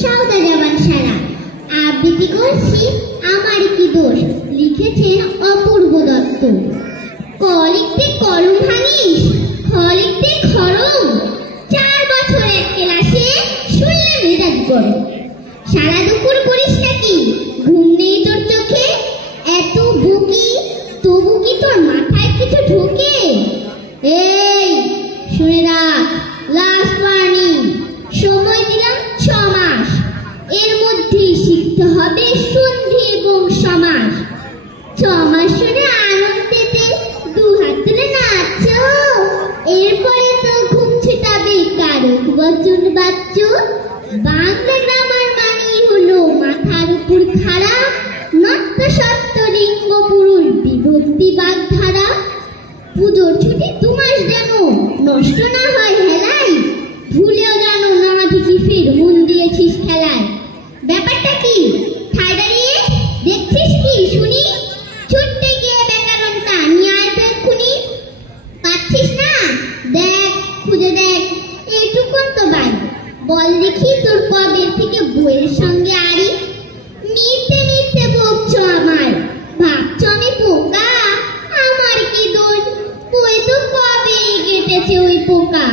সাউদা জামান সারা আবৃত্তি করছি আমার কি দোষ? লিখেছেন অপূর্ব দত্ত। ক লিখতে কলম ভাঙিস খ লিখতে খরম চার বছর এক ক্লাসে শুনলে মেজাজ গরম সারা দুপুর করিস নাকি ঘুম নেই তোর চোখে? এত বকি, তবু কি তোর মাথায় কিছু ঢোকে? এই সমাস ছ মাস শুনে আনন্দেতে দু হাত তুলে নাচ। এরপরে তো ঘুম ছুটাবে কারক বচন বাচ্চ বাংলা গ্রামার মানেই হলো মাথার উপর খাড়া, নত্য সত্য লিঙ্গ পুরুষ বিভক্তি বাগধারা। পুজোর ছুটি দু মাস যেন নষ্ট না হয় হেলাই ভুলেও যেন না দেখি ফের মন দিয়েছিস খেলায়। ব্যাপারটা কি? ঠায় এনেছিস কি, শুনি? ছুটতে গিয়ে ব্যাকরণটা নিয়ে আয় খুনি পাচ্ছিস না? দেখ, খুঁজে দেখ। এইটুকু তো বাইরে বল দেখি তোর কবে থেকে বইয়ের সঙ্গে আড়ি? মিথ্যে মিথ্যে বকছ আমার। ভাবছ আমি পোকা? আমার কি দোষ? বই তো কবেই কেটেছে ওই পোকা?